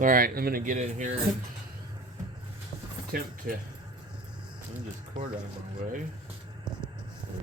All right, I'm gonna get in here and attempt to move this cord out of my way.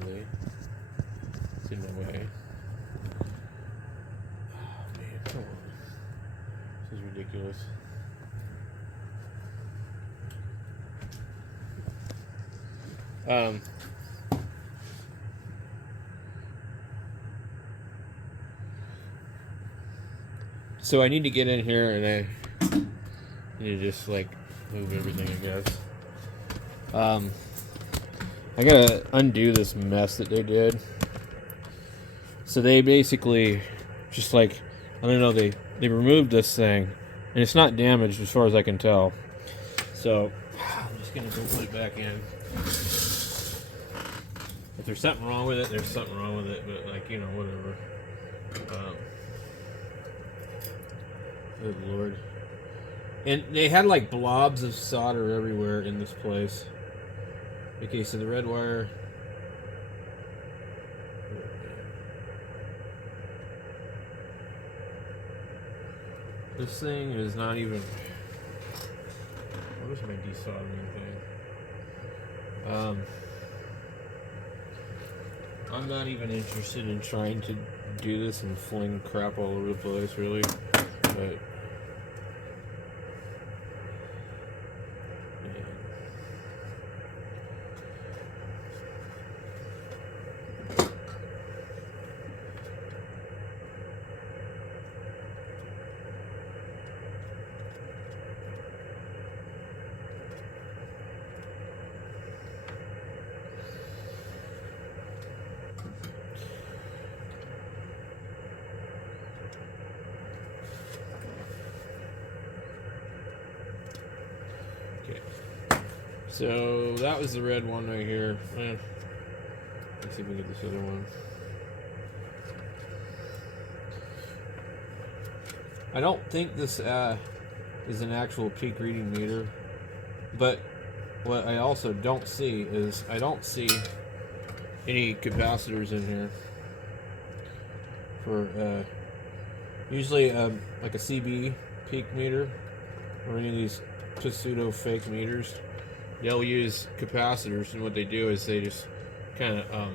Really, it's in my way. Oh man, come on! This is ridiculous. So I need to get in here and I need to just like move everything, I guess. I gotta undo this mess that they did. So they basically just like, I don't know, they removed this thing and it's not damaged as far as I can tell. So I'm just gonna go put it back in. If there's something wrong with it, there's something wrong with it, but like, you know, whatever. Good Lord. And they had like blobs of solder everywhere in this place. Okay, so the red wire. This thing is not even. Where's my desoldering thing? I'm not even interested in trying to do this and fling crap all over the place, really. But so that was the red one right here. Let's see if we can get this other one. I don't think this is an actual peak reading meter, but what I also don't see is I don't see any capacitors in here for usually like a CB peak meter or any of these just pseudo fake meters. They'll use capacitors, and what they do is they just kind of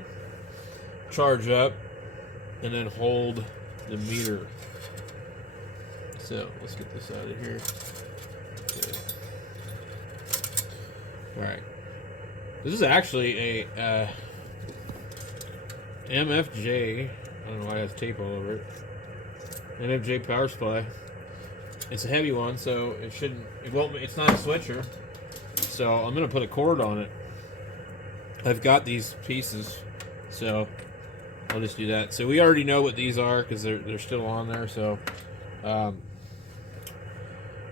charge up and then hold the meter. So let's get this out of here. Okay. All right. This is actually a MFJ. I don't know why it has tape all over it. MFJ power supply. It's a heavy one, so it shouldn't. It won't. It's not a switcher. So I'm gonna put a cord on it. I've got these pieces, so I'll just do that. So we already know what these are because they're still on there. So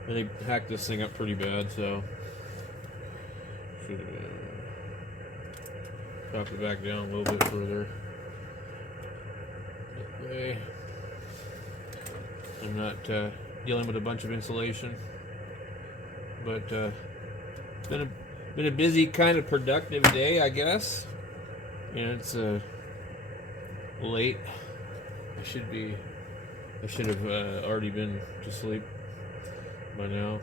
they hacked this thing up pretty bad. So should drop it back down a little bit further. That way I'm not dealing with a bunch of insulation, but. Been a busy, kind of productive day, I guess. And it's late. I should have already been to sleep by now.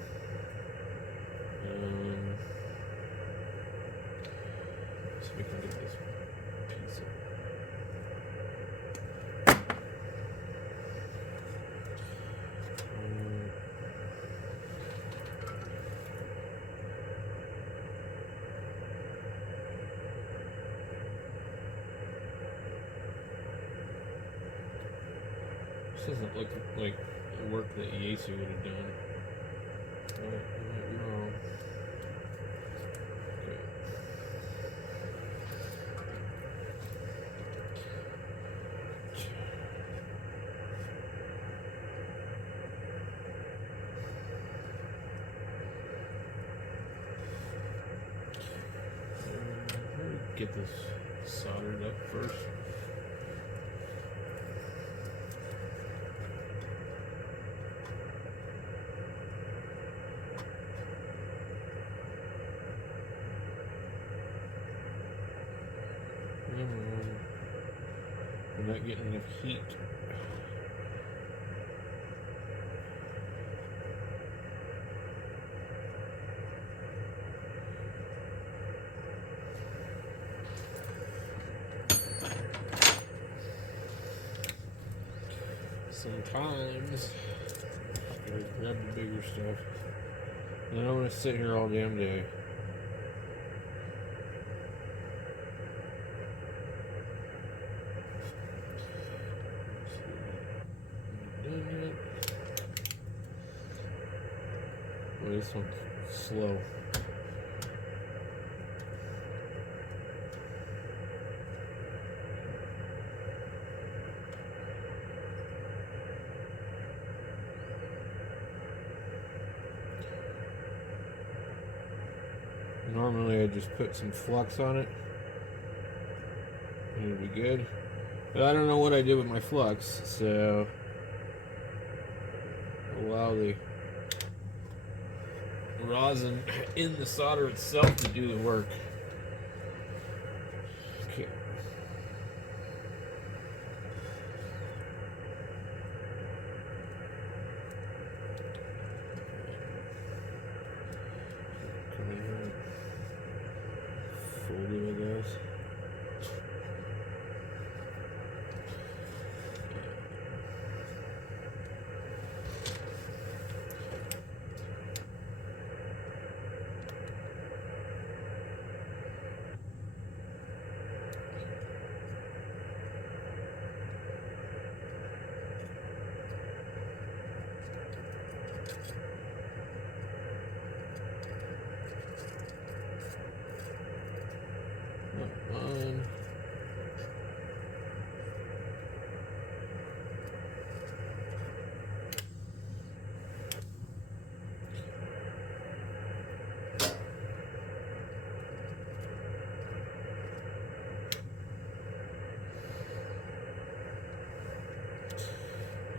See if we can get this piece of. This doesn't look like the work that yaesu would have done. I might be wrong. Okay. Let me get this soldered up first. We're not getting enough heat. Sometimes I gotta grab the bigger stuff. And I don't want to sit here all damn day. Done yet? Boy, this one's slow. Normally I just put some flux on it and it'll be good. But I don't know what I did with my flux, so allow the rosin in the solder itself to do the work. Okay. Fold it, I guess. One.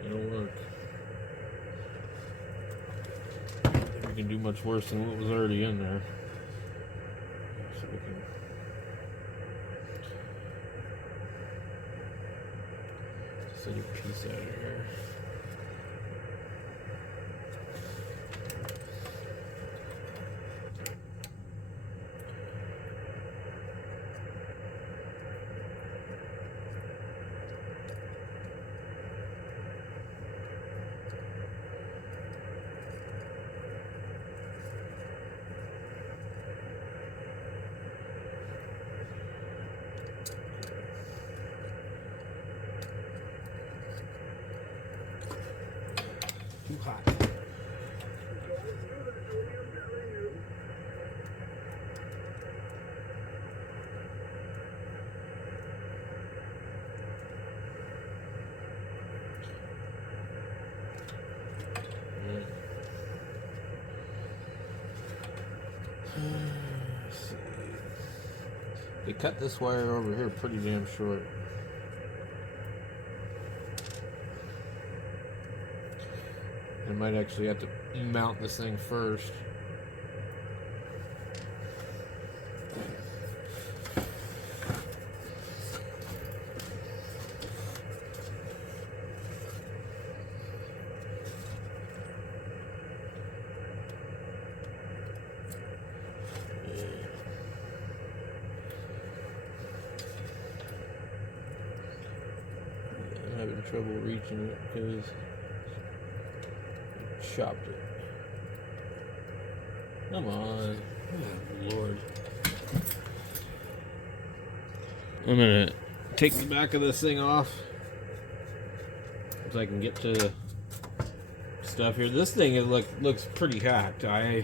It'll work. I don't think we can do much worse than what was already in there. So we can just take a piece out of here. Too hot. Let's see. They cut this wire over here pretty damn short. I might actually have to mount this thing first. I'm having trouble reaching it because chopped it. Come on. Oh, Lord. I'm gonna take the back of this thing off so I can get to the stuff here. This thing looks pretty hacked. I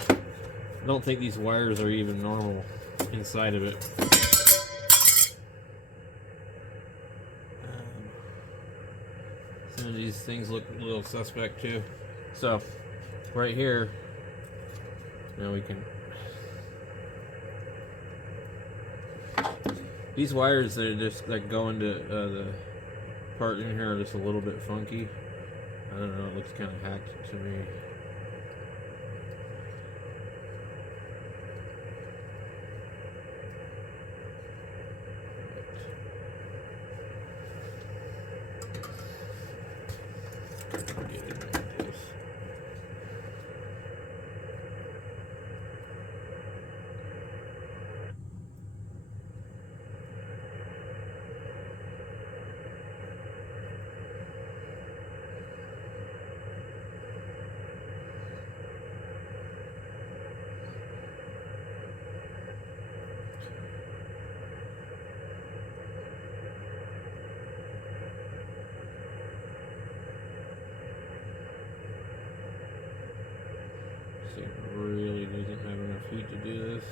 don't think these wires are even normal inside of it. Some of these things look a little suspect too. So, right here, now we can. These wires that are just that go into the part in here are just a little bit funky. I don't know. It looks kind of hacked to me. really doesn't have enough heat to do this.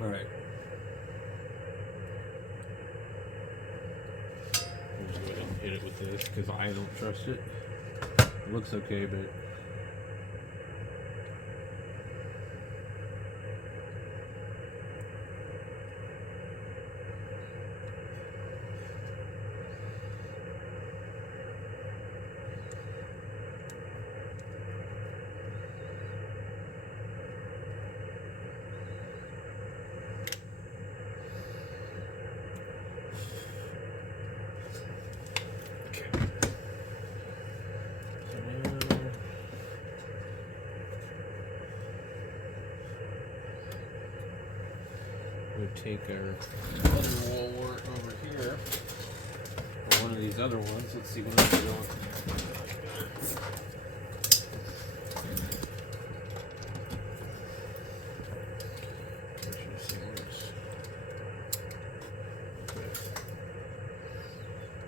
Alright. I'm just going to hit it with this because I don't trust it. It looks okay, but we'll take our other wall wart over here, or one of these other ones. Let's see what else we got.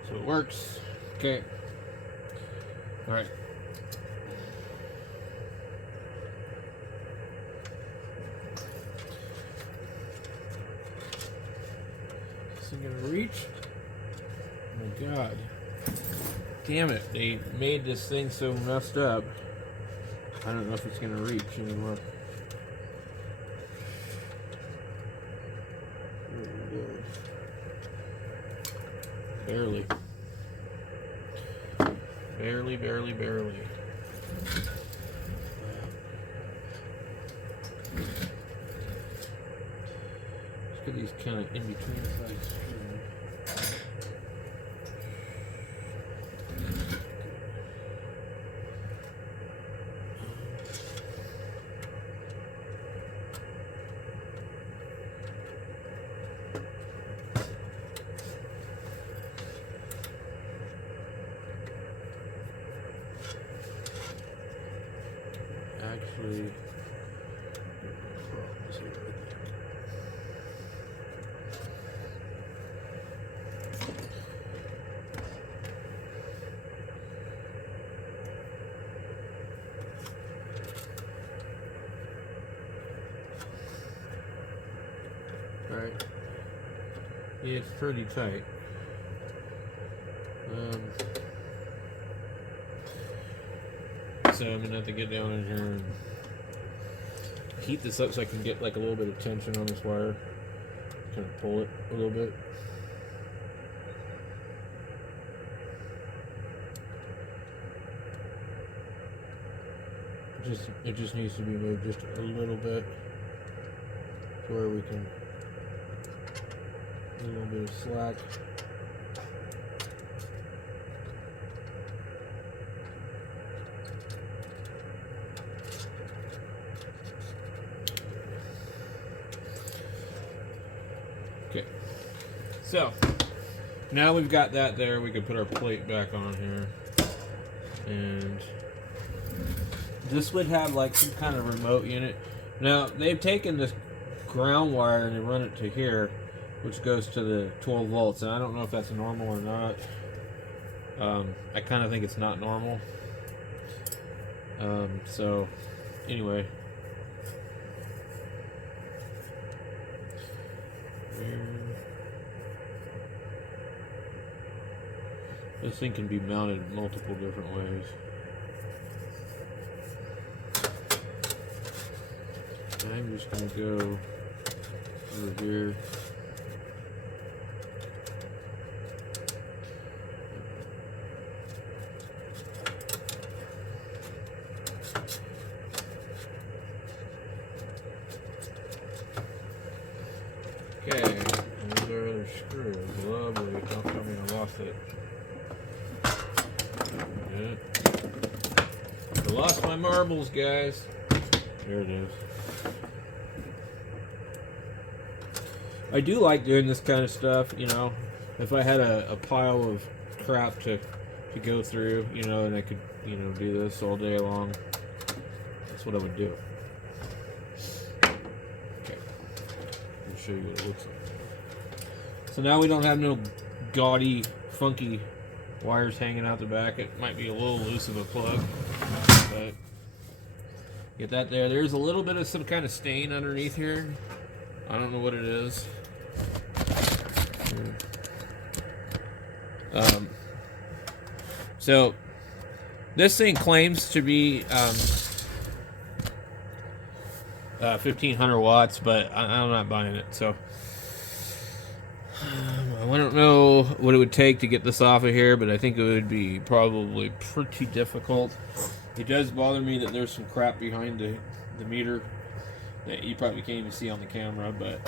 So it works. Okay. All right. Is it gonna reach? Oh my god. Damn it, they made this thing so messed up. I don't know if it's gonna reach anymore. Barely. Barely. Let's get these kind of in between sides. Actually, right. Yeah, it's pretty tight. So I'm gonna have to get down in here and heat this up so I can get like a little bit of tension on this wire. Kind of pull it a little bit. It just needs to be moved just a little bit to where we can a little bit of slack. Okay, so now we've got that there, we can put our plate back on here, and this would have like some kind of remote unit. Now they've taken this ground wire and they run it to here, which goes to the 12 volts, and I don't know if that's normal or not. I kind of think it's not normal. So anyway, this thing can be mounted multiple different ways. I'm just going to go over here. Okay, and these are other screws. Lovely. Don't tell me I lost it. I lost my marbles, guys. There it is. I do like doing this kind of stuff, you know. If I had a pile of crap to go through, you know, and I could, you know, do this all day long, that's what I would do. Okay. Let me show you what it looks like. So now we don't have no gaudy, funky wires hanging out the back. It might be a little loose of a plug, but get that there. There's a little bit of some kind of stain underneath here. I don't know what it is. So this thing claims to be 1500 watts, but I'm not buying it. So I don't know what it would take to get this off of here, but I think it would be probably pretty difficult. It does bother me that there's some crap behind the meter that you probably can't even see on the camera, but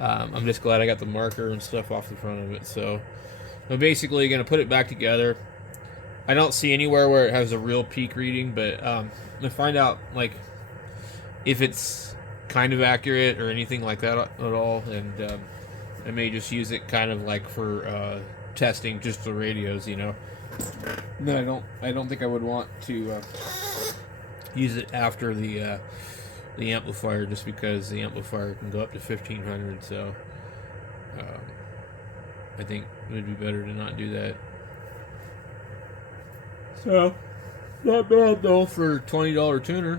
I'm just glad I got the marker and stuff off the front of it. So I'm basically going to put it back together. I don't see anywhere where it has a real peak reading, but I'm going to find out like if it's kind of accurate or anything like that at all, and I may just use it kind of like for testing just the radios, you know. No, I don't think I would want to use it after the amplifier, just because the amplifier can go up to 1500. So I think it would be better to not do that. So not bad though for $20 tuner.